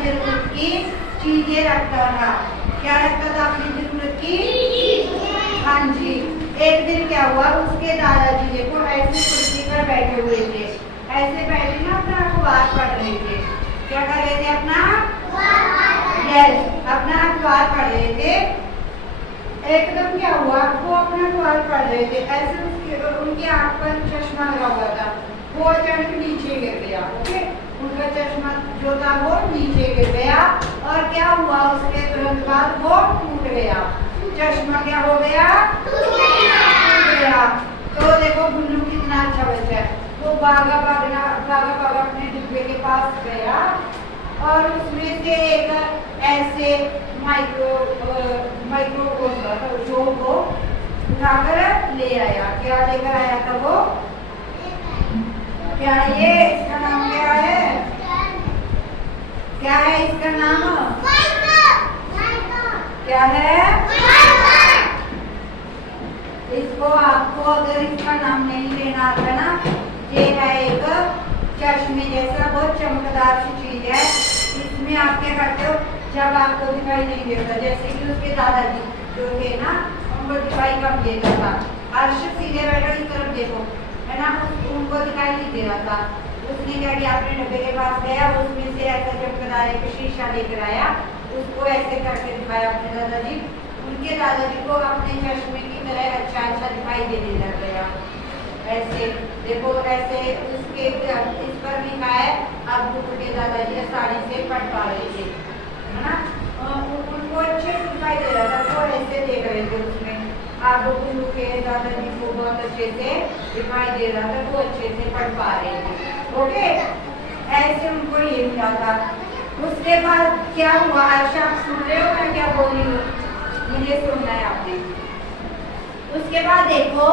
जरूरत की चीजें रखता था। क्या रखता था अपनी जरूरत की? हाँ जी। एक दिन क्या हुआ, उसके दादाजी देखो ऐसे कुर्सी पर बैठे हुए थे, ऐसे बैठे ना अपना अखबार पढ़ रहे थे। क्या कर रहे थे? अपना अपना अखबार पढ़ रहे थे। एकदम क्या हुआ, वो अपना अखबार पढ़ रहे थे, ऐसे उनकी आंख पर चश्मा लगा हुआ था, वो अचानक नीचे गिर गया। ओके, उनका चश्मा जो था वो नीचे गिर गया और क्या हुआ, उसके तुरंत बाद वो टूट गया। चश्मा क्या हो गया? टूट गया। तो देखो गुल्लू कितना अच्छा बच्चा है, वो भागा भागा अपने डिब्बे के पास गया और उसमें से एक ऐसे माइक्रो जो को उठाकर ले आया। क्या लेकर आया था वो? क्या ये इसका नाम क्या है? क्या है इसका नाम? क्या है? इसको आपको अगर इसका नाम नहीं लेना आता ना, ये है एक चश्मे जैसा बहुत चमकदार सी चीज है। इसमें आप क्या करते हो, जब आपको दिखाई नहीं देता, जैसे कि उसके दादाजी जो थे ना, उनको दिखाई कम देता था। अर्श सीधे बैठो, इस तरफ देखो, है ना, उनको दिखाई नहीं दे रहा था। उसने क्या किया, अपने डब्बे के पास गया, उसमें से ऐसा चमकदार एक शीशा लेकर आया, उसको ऐसे करके दिखाया अपने दादाजी। उनके दादाजी को अपने चश्मे की तरह अच्छा दिखाई देने लग गया। ऐसे देखो, ऐसे उसके इस पर लिखा है, अब उनके दादाजी आसानी से पढ़ पा रहे थे, है ना, उनको अच्छे से दिखाई दे रहा था, वो ऐसे देख रहे थे उसमें। अब उनके दादाजी को बहुत अच्छे से दिखाई दे रहा था, वो अच्छे से पढ़ पा रहे थे। ओके, ऐसे उनको ये मिला था। उसके बाद क्या हुआ, आशा आप सुन रहे हो मैं क्या बोल रही हूँ? मुझे सुनना है आपने। उसके बाद देखो,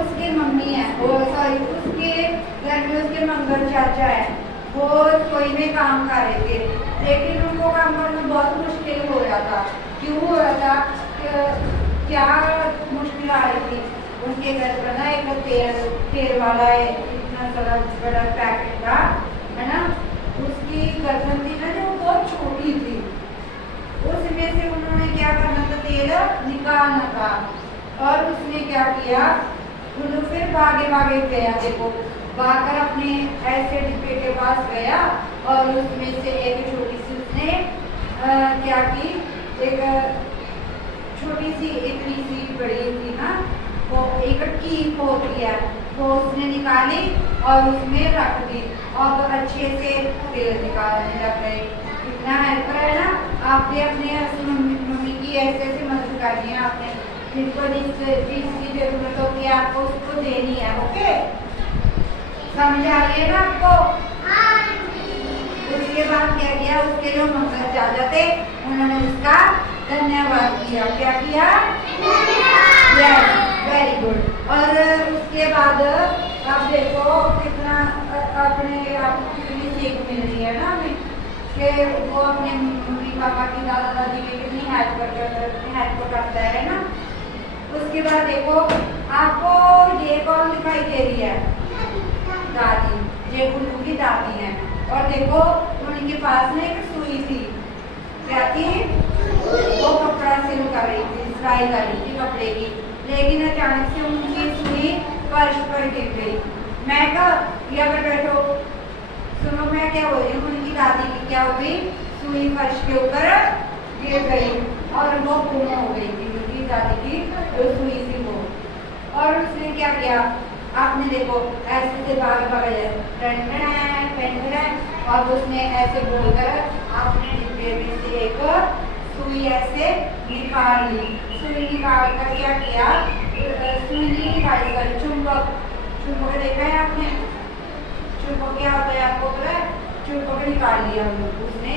उसकी मम्मी है, सॉरी उसके घर में उसके मंगल चाचा है, वो रसोई में काम कर रहे थे, लेकिन उनको काम करना बहुत मुश्किल हो रहा था। क्यों हो रहा था? क्या मुश्किल आ रही थी? उनके घर पर ना एक तेल वाला इतना सारा बड़ा पैकेट था, है ना, उसकी गर्दन थी ना जो बहुत छोटी थी, उसमें से उन्होंने क्या करना था, तेल निकालना था। और उसने क्या किया, उन्होंने फिर भागे गया, देखो भागकर अपने ऐसे डिब्बे के पास गया और उसमें से एक छोटी सी उसने क्या की, एक छोटी सी इतनी सी बड़ी थी ना, वो एक कीप होती है, वो उसने निकाली और उसमें रख दी और अच्छे से तेल निकालने लग गए। इतना हेल्पर है ना, आप भी अपने मम्मी की ऐसे मदद करनी है आपने, जिनको जिस चीज की जरूरत होती है आपको उसको देनी है। ओके, समझ आ रही है ना आपको? उसके बाद क्या किया, उसके जो मंगल चाचा थे उन्होंने उसका धन्यवाद किया। क्या किया? Very good. और उसके बाद आप देखो कितना अपने आपको कितनी सीख मिल रही है ना हमें, कि वो अपने मम्मी पापा की दादा दादी की कितनी हेल्प करता है ना। उसके बाद देखो, आपको ये कौन दिखाई दे रही है? दादी, ये गुल्लू की दादी है। और देखो उनके पास में एक सुई थी, क्या थी? वो कपड़ा सिल कर रही थी, सिलाई कर रही थी कपड़े की, लेकिन अचानक से उनकी सुई फर्श पर गिर गई। मैं कहा या बैठो, सुनो मैं क्या बोल रही हूँ, उनकी दादी की क्या हो गई, सुई फर्श के ऊपर गिर गई और वो गुम हो गई थी, उनकी दादी की जो सुई थी वो। और उसने क्या किया, आपने देखो ऐसे से भागा और उसने ऐसे बोलकर अपने डिब्बे में से एक सुई ऐसे निकाल ली। सुई निकाल कर क्या किया, सुई निकाल कर चुंबक देखा है आपने? चुंबक क्या होता है आपको पता है? चुंबक निकाल लिया उसने।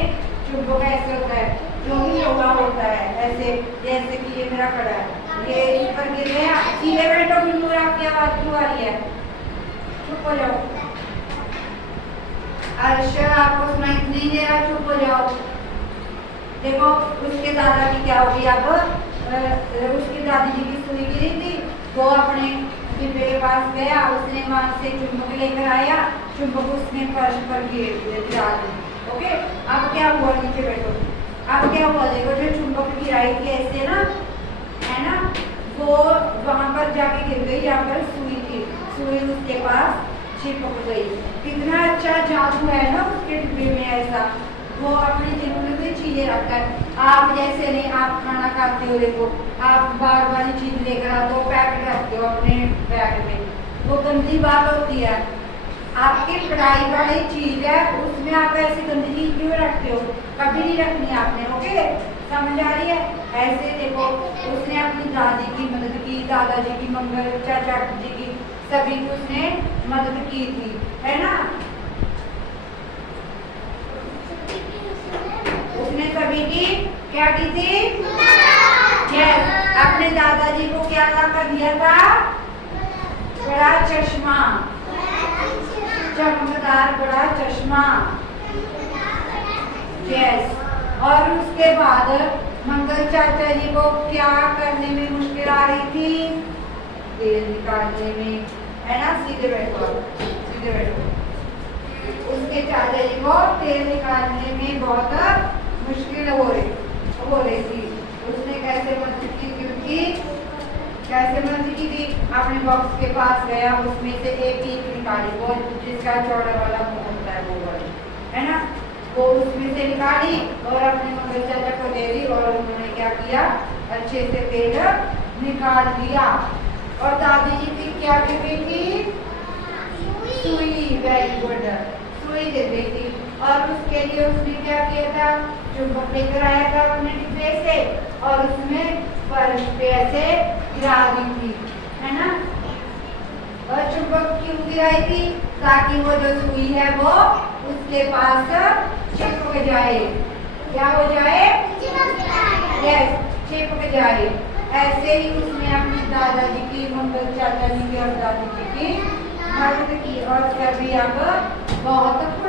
चुंबक ऐसे होता है, जो भी लोहा होता है, ऐसे जैसे कि ये मेरा खड़ा है, ये इस पर गिर गया। सीधे बैठो, बिल्कुल आपकी आवाज क्यों आ रही है? चुप हो जाओ। अर्शा आपको सुनाई नहीं दे रहा, चुप हो जाओ। देखो उसके दादा की क्या होगी, अब उसकी दादी जी की सुई गिरी थी, वो अपने डिब्बे के पास गया, उसने वहां से चुंबक लेकर आया, चुंबक उसने फर्श पर गिरा दी। ओके, अब क्या हुआ, नीचे बैठो। अब क्या हुआ, देखो जो चुंबक गिराई थी ऐसे ना, है ना, वो वहां पर जाके गिर गई जहाँ पर सुई थी, सुई उसके पास चिपक गई। कितना अच्छा जादू है ना उसके डिब्बे में ऐसा, वो अपनी जरूरत की चीजें रखकर। आप जैसे नहीं, आप खाना खाते हो, देखो आप बार बार चीज लेकर आते हो, पैकेट रखते हो अपने बैग में, वो गंदी बात होती है। आपकी पढ़ाई वाली चीज है, उसमें आप ऐसी गंदी चीज क्यों रखते हो, कभी नहीं रखनी आपने। ओके, समझ आ रही है। ऐसे देखो उसने अपनी दादी की मदद की, दादाजी की, मंगल चाचा जी की, सभी की उसने मदद की थी, है ना। उसने सभी की क्या की थी, यस, अपने दादाजी को क्या ला कर दिया था, बड़ा चश्मा, चमकदार बड़ा चश्मा, यस। और उसके बाद मंगल चाचा जी को क्या करने में मुश्किल आ रही थी, तेल निकालने में, है ना। सीधे बैठो, सीधे बैठो। उसके चाचा जी को तेल निकालने में बहुत मुश्किल हो रही थी। उसने कैसे मदद की, क्योंकि कैसे मदद की थी, अपने बॉक्स के पास गया, उसमें से एक ईंट निकाली, वो जिसका चौड़ा वाला मुंह होता है, वो वाली, है ना, वो उसमें से निकाली और अपने मंगल चाचा को दे दी। और उन्होंने क्या किया, अच्छे से तेल निकाल दिया। और दादी जी की क्या दे गई थी, सुई, वेरी गुड, सुई दे गई थी। और उसके लिए उसने क्या किया था, चुंबक लेकर आया था अपने डिब्बे से और उसमें फर्श पे ऐसे गिरा दी थी, है ना। और चुंबक क्यों गिराई थी, ताकि वो जो सुई है वो उसके पास चिपक जाए, क्या हो जाए, यस, चिपक जाए। ऐसे ही उसने अपनी दादाजी की, मंगल चाचा जी की और दादी जी की मदद की और सभी अब